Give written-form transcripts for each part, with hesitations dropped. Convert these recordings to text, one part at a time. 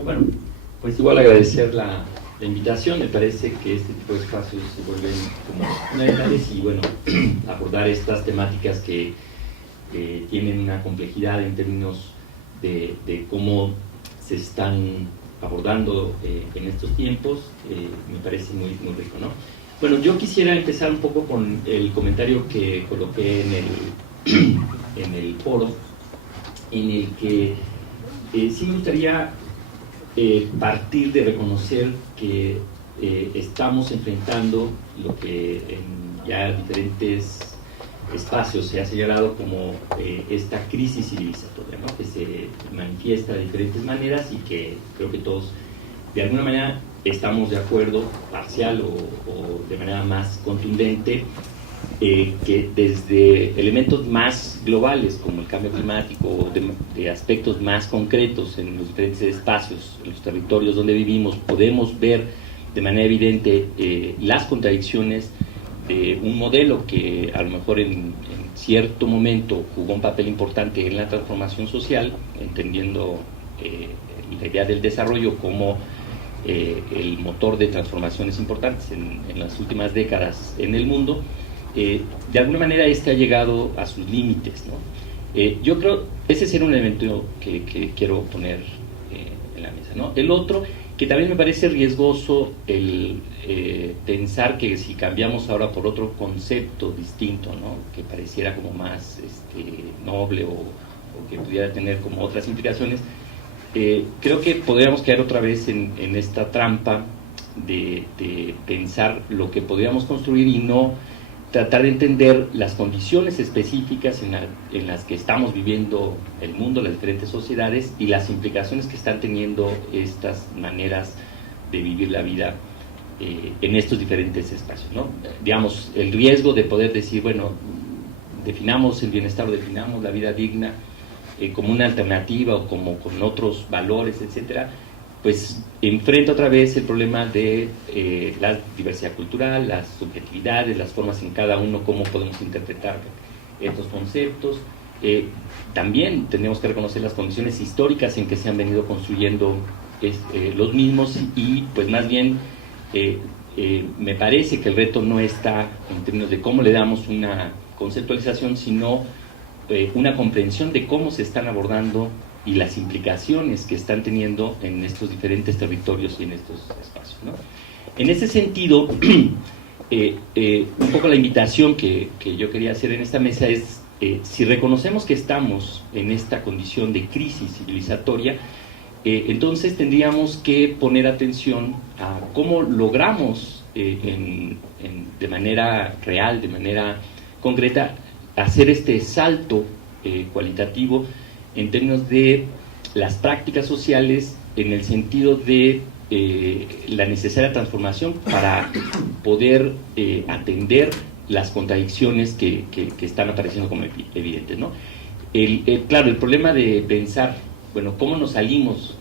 ¿no? Bueno, pues igual agradecer la invitación. Me parece que este tipo de espacios se vuelven como fundamentales y bueno, abordar estas temáticas que tienen una complejidad en términos de cómo se están abordando en estos tiempos, me parece muy, muy rico, ¿no? Bueno, yo quisiera empezar un poco con el comentario que coloqué en el foro, en el que sí me gustaría partir de reconocer que estamos enfrentando lo que en ya diferentes espacios se ha señalado como esta crisis civilizatoria, ¿no? Que se manifiesta de diferentes maneras y que creo que todos de alguna manera estamos de acuerdo, parcial o de manera más contundente, que desde elementos más globales como el cambio climático, de aspectos más concretos en los diferentes espacios, en los territorios donde vivimos, podemos ver de manera evidente las contradicciones de un modelo que a lo mejor en cierto momento jugó un papel importante en la transformación social, entendiendo la idea del desarrollo como el motor de transformaciones importantes en las últimas décadas en el mundo. De alguna manera este ha llegado a sus límites, ¿no? Yo creo ese sería un elemento que quiero poner en la mesa, ¿no? El otro, que también me parece riesgoso el pensar que si cambiamos ahora por otro concepto distinto, ¿no? Que pareciera como más noble o que pudiera tener como otras implicaciones, creo que podríamos caer otra vez en esta trampa de pensar lo que podríamos construir y no tratar de entender las condiciones específicas en las que estamos viviendo el mundo, las diferentes sociedades y las implicaciones que están teniendo estas maneras de vivir la vida en estos diferentes espacios, ¿no? Digamos, el riesgo de poder decir, bueno, definamos el bienestar o definamos la vida digna como una alternativa o como con otros valores, etcétera, pues enfrenta otra vez el problema de la diversidad cultural, las subjetividades, las formas en cada uno, cómo podemos interpretar estos conceptos. También tenemos que reconocer las condiciones históricas en que se han venido construyendo los mismos y pues más bien me parece que el reto no está en términos de cómo le damos una conceptualización, sino una comprensión de cómo se están abordando y las implicaciones que están teniendo en estos diferentes territorios y en estos espacios, ¿no? En ese sentido, un poco la invitación que yo quería hacer en esta mesa es, si reconocemos que estamos en esta condición de crisis civilizatoria, entonces tendríamos que poner atención a cómo logramos de manera real, de manera concreta, hacer este salto cualitativo en términos de las prácticas sociales en el sentido de la necesaria transformación para poder atender las contradicciones que están apareciendo como evidentes, ¿no? Claro, el problema de pensar, bueno, ¿cómo nos salimos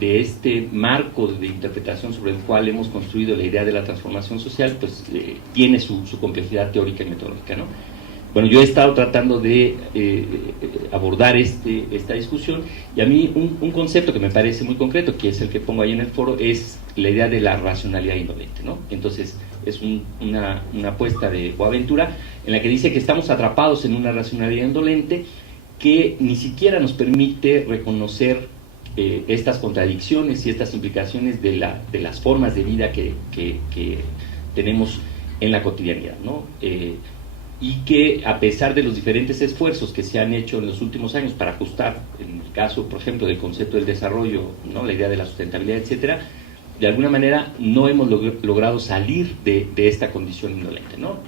de este marco de interpretación sobre el cual hemos construido la idea de la transformación social? Pues tiene su complejidad teórica y metodológica, ¿no? Bueno, yo he estado tratando de abordar esta discusión y a mí un concepto que me parece muy concreto, que es el que pongo ahí en el foro, es la idea de la racionalidad indolente, ¿no? Entonces, es una apuesta de Boaventura en la que dice que estamos atrapados en una racionalidad indolente que ni siquiera nos permite reconocer estas contradicciones y estas implicaciones de las formas de vida que tenemos en la cotidianidad, ¿no? Y que a pesar de los diferentes esfuerzos que se han hecho en los últimos años para ajustar, en el caso, por ejemplo, del concepto del desarrollo, ¿no? La idea de la sustentabilidad, etcétera, de alguna manera no hemos logrado salir de esta condición indolente, ¿no?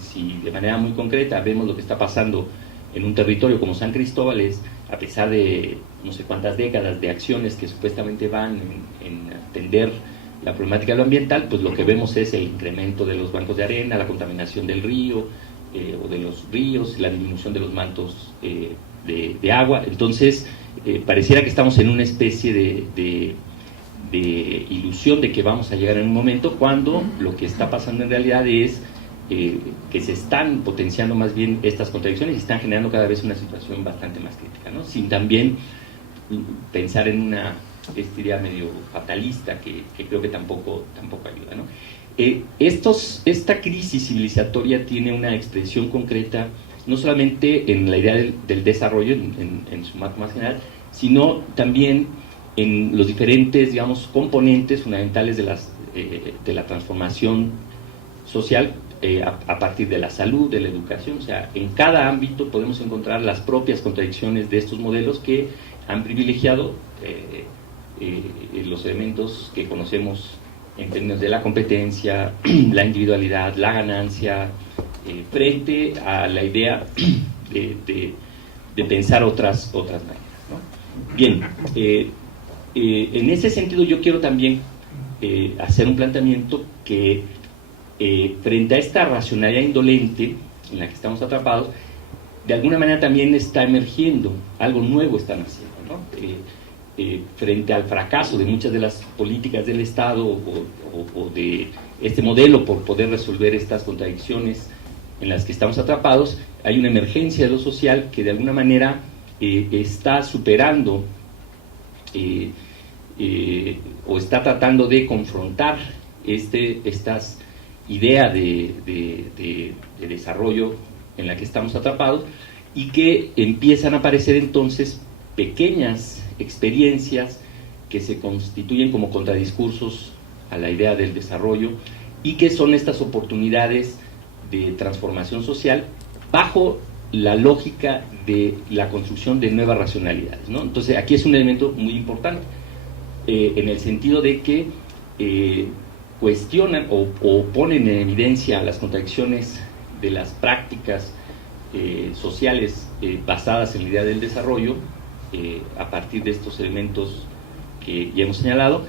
Si de manera muy concreta vemos lo que está pasando en un territorio como San Cristóbal, es, a pesar de no sé cuántas décadas de acciones que supuestamente van en atender la problemática de lo ambiental, pues lo que vemos es el incremento de los bancos de arena, la contaminación del río o de los ríos, la disminución de los mantos de agua. Entonces, pareciera que estamos en una especie de ilusión de que vamos a llegar en un momento, cuando lo que está pasando en realidad es que se están potenciando más bien estas contradicciones y están generando cada vez una situación bastante más crítica, ¿no? Sin también pensar en una esta idea medio fatalista que creo que tampoco ayuda, ¿no? Esta crisis civilizatoria tiene una expresión concreta no solamente en la idea del desarrollo en su marco más general, sino también en los diferentes, digamos, componentes fundamentales de la transformación social a partir de la salud, de la educación. O sea, en cada ámbito podemos encontrar las propias contradicciones de estos modelos que han privilegiado los elementos que conocemos en términos de la competencia, la individualidad, la ganancia, frente a la idea de pensar otras maneras, ¿no? Bien, en ese sentido yo quiero también hacer un planteamiento que frente a esta racionalidad indolente en la que estamos atrapados, de alguna manera también está emergiendo, algo nuevo está naciendo, ¿no? Frente al fracaso de muchas de las políticas del Estado o de este modelo por poder resolver estas contradicciones en las que estamos atrapados, hay una emergencia de lo social que de alguna manera está superando o está tratando de confrontar estas ideas de desarrollo en la que estamos atrapados, y que empiezan a aparecer entonces pequeñas experiencias que se constituyen como contradiscursos a la idea del desarrollo, y que son estas oportunidades de transformación social bajo la lógica de la construcción de nuevas racionalidades, ¿no? Entonces aquí es un elemento muy importante, en el sentido de que cuestionan o ponen en evidencia las contradicciones de las prácticas sociales basadas en la idea del desarrollo, a partir de estos elementos que ya hemos señalado,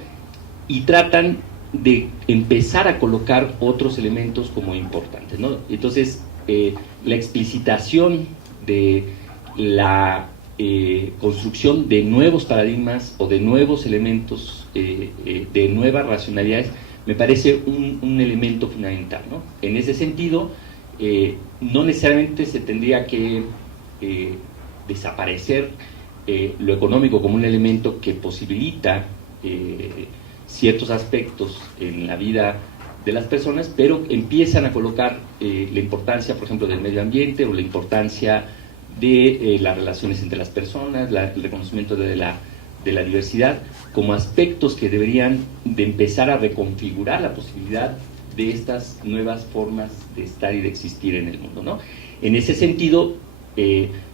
y tratan de empezar a colocar otros elementos como importantes, ¿no? Entonces, la explicitación de la construcción de nuevos paradigmas o de nuevos elementos, de nuevas racionalidades, me parece un elemento fundamental, ¿no? En ese sentido, no necesariamente se tendría que desaparecer lo económico como un elemento que posibilita ciertos aspectos en la vida de las personas, pero empiezan a colocar la importancia, por ejemplo, del medio ambiente, o la importancia de las relaciones entre las personas, el reconocimiento de la diversidad, como aspectos que deberían de empezar a reconfigurar la posibilidad de estas nuevas formas de estar y de existir en el mundo, ¿no? En ese sentido,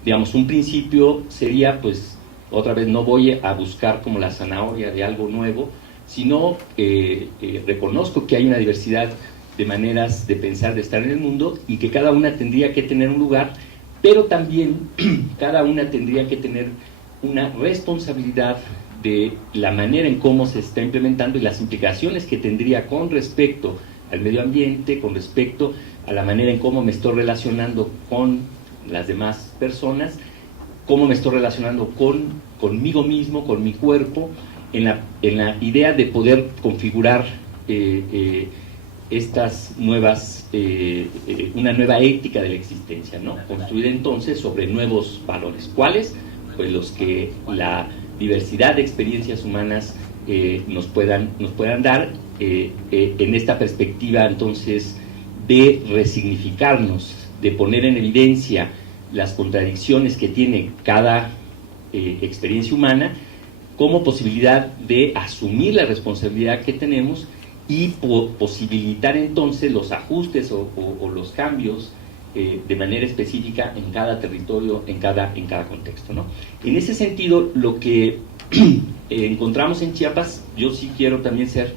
digamos, un principio sería, pues, otra vez, no voy a buscar como la zanahoria de algo nuevo, sino reconozco que hay una diversidad de maneras de pensar, de estar en el mundo, y que cada una tendría que tener un lugar, pero también cada una tendría que tener una responsabilidad de la manera en cómo se está implementando y las implicaciones que tendría con respecto al medio ambiente, con respecto a la manera en cómo me estoy relacionando con las demás personas, cómo me estoy relacionando conmigo mismo, con mi cuerpo, en la idea de poder configurar estas nuevas, una nueva ética de la existencia, ¿no? Construida entonces sobre nuevos valores. ¿Cuáles? Pues los que la diversidad de experiencias humanas nos puedan dar, en esta perspectiva entonces de resignificarnos, de poner en evidencia las contradicciones que tiene cada experiencia humana, como posibilidad de asumir la responsabilidad que tenemos y posibilitar entonces los ajustes o los cambios de manera específica en cada territorio, en cada contexto, ¿no? En ese sentido, lo que encontramos en Chiapas, yo sí quiero también ser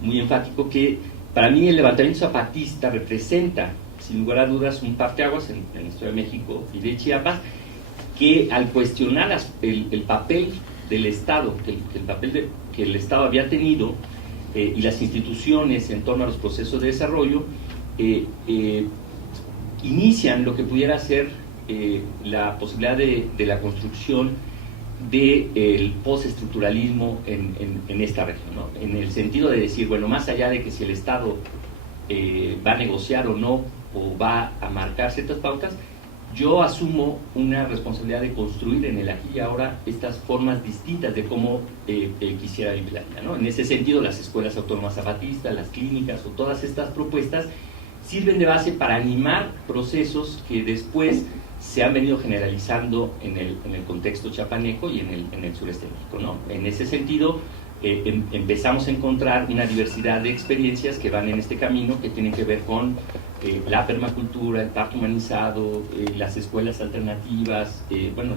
muy enfático, que para mí el levantamiento zapatista representa, sin lugar a dudas, un parteaguas en la historia de México y de Chiapas, que al cuestionar el papel del Estado, el papel que el Estado había tenido, y las instituciones en torno a los procesos de desarrollo, inician lo que pudiera ser la posibilidad de la construcción del postestructuralismo en esta región, ¿no? En el sentido de decir, bueno, más allá de que si el Estado va a negociar o no, o va a marcar ciertas pautas, yo asumo una responsabilidad de construir en el aquí y ahora estas formas distintas de cómo quisiera vivir la vida, ¿no? En ese sentido, las escuelas autónomas zapatistas, las clínicas o todas estas propuestas sirven de base para animar procesos que después se han venido generalizando en el contexto chiapaneco y en el sureste de México, ¿no? En ese sentido, empezamos a encontrar una diversidad de experiencias que van en este camino, que tienen que ver con la permacultura, el parque humanizado, las escuelas alternativas, bueno,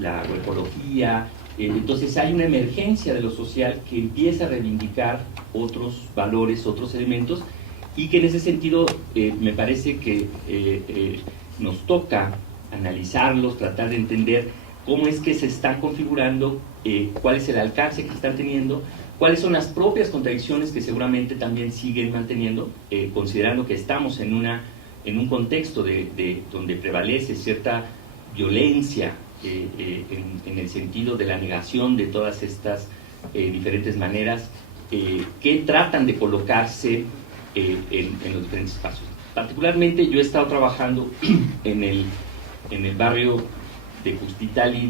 la agroecología. Entonces hay una emergencia de lo social que empieza a reivindicar otros valores, otros elementos, y que en ese sentido me parece que nos toca analizarlos, tratar de entender cómo es que se están configurando, cuál es el alcance que están teniendo, cuáles son las propias contradicciones que seguramente también siguen manteniendo, considerando que estamos en un contexto donde prevalece cierta violencia en el sentido de la negación de todas estas diferentes maneras que tratan de colocarse en los diferentes espacios. Particularmente yo he estado trabajando en el barrio de Justital y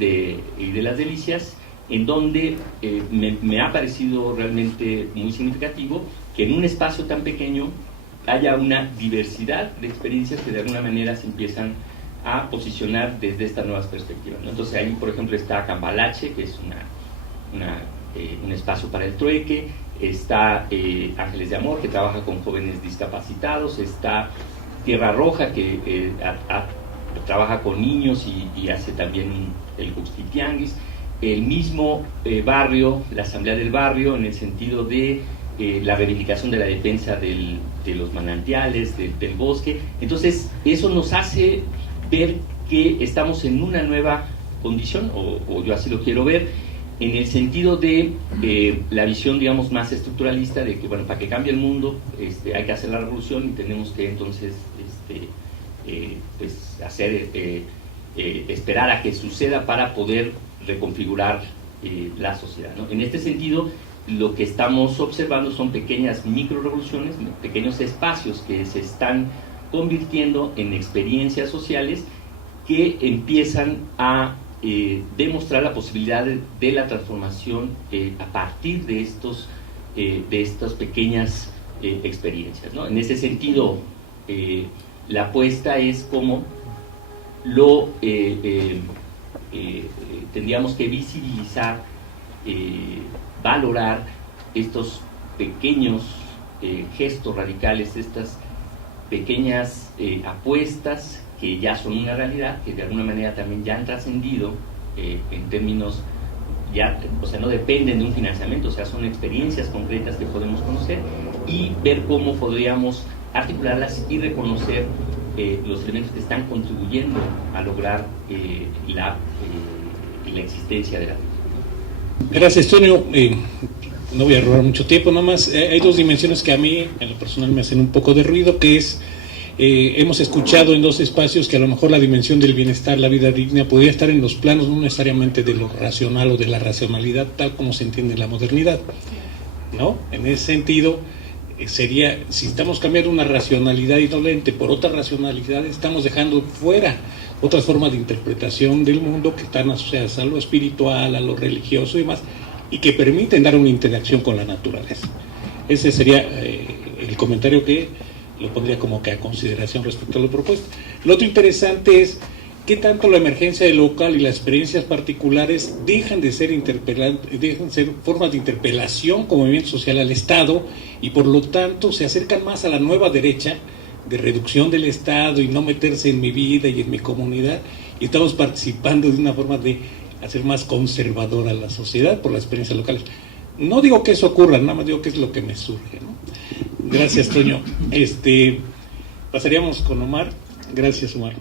de Las Delicias, en donde me ha parecido realmente muy significativo que en un espacio tan pequeño haya una diversidad de experiencias que de alguna manera se empiezan a posicionar desde estas nuevas perspectivas, ¿no? Entonces ahí, por ejemplo, está Cambalache, que es un espacio para el trueque, está Ángeles de Amor, que trabaja con jóvenes discapacitados, está Tierra Roja, que trabaja con niños y hace también el Juxtitianguis, el mismo barrio, la asamblea del barrio, en el sentido de la reivindicación de la defensa de los manantiales, del bosque. Entonces eso nos hace ver que estamos en una nueva condición, o yo así lo quiero ver, en el sentido de la visión, digamos, más estructuralista de que, bueno, para que cambie el mundo hay que hacer la revolución y tenemos que entonces pues esperar a que suceda para poder reconfigurar la sociedad, ¿no? En este sentido, lo que estamos observando son pequeñas microrevoluciones, pequeños espacios que se están convirtiendo en experiencias sociales que empiezan a demostrar la posibilidad de la transformación a partir de estas pequeñas experiencias, ¿no? En ese sentido, la apuesta es cómo tendríamos que visibilizar, valorar estos pequeños gestos radicales, estas pequeñas apuestas que ya son una realidad, que de alguna manera también ya han trascendido en términos, ya, o sea, no dependen de un financiamiento, o sea, son experiencias concretas que podemos conocer y ver cómo podríamos articularlas y reconocer los elementos que están contribuyendo a lograr la existencia de la vida. Gracias, Toño. No voy a robar mucho tiempo, nomás hay dos dimensiones que a mí, en lo personal, me hacen un poco de ruido, que es, hemos escuchado en dos espacios que a lo mejor la dimensión del bienestar, la vida digna, podría estar en los planos no necesariamente de lo racional o de la racionalidad, tal como se entiende en la modernidad, ¿no? En ese sentido, sería, si estamos cambiando una racionalidad indolente por otra racionalidad, estamos dejando fuera otras formas de interpretación del mundo que están asociadas a lo espiritual, a lo religioso y demás, y que permiten dar una interacción con la naturaleza. Ese sería el comentario que lo pondría como que a consideración respecto a la propuesta. Lo otro interesante es qué tanto la emergencia del local y las experiencias particulares dejan de ser formas de interpelación como movimiento social al Estado, y por lo tanto se acercan más a la nueva derecha de reducción del Estado y no meterse en mi vida y en mi comunidad, y estamos participando de una forma de hacer más conservadora la sociedad por las experiencias locales. No digo que eso ocurra, nada más digo que es lo que me surge, ¿no? Gracias, Toño. Pasaríamos con Omar. Gracias, Omar.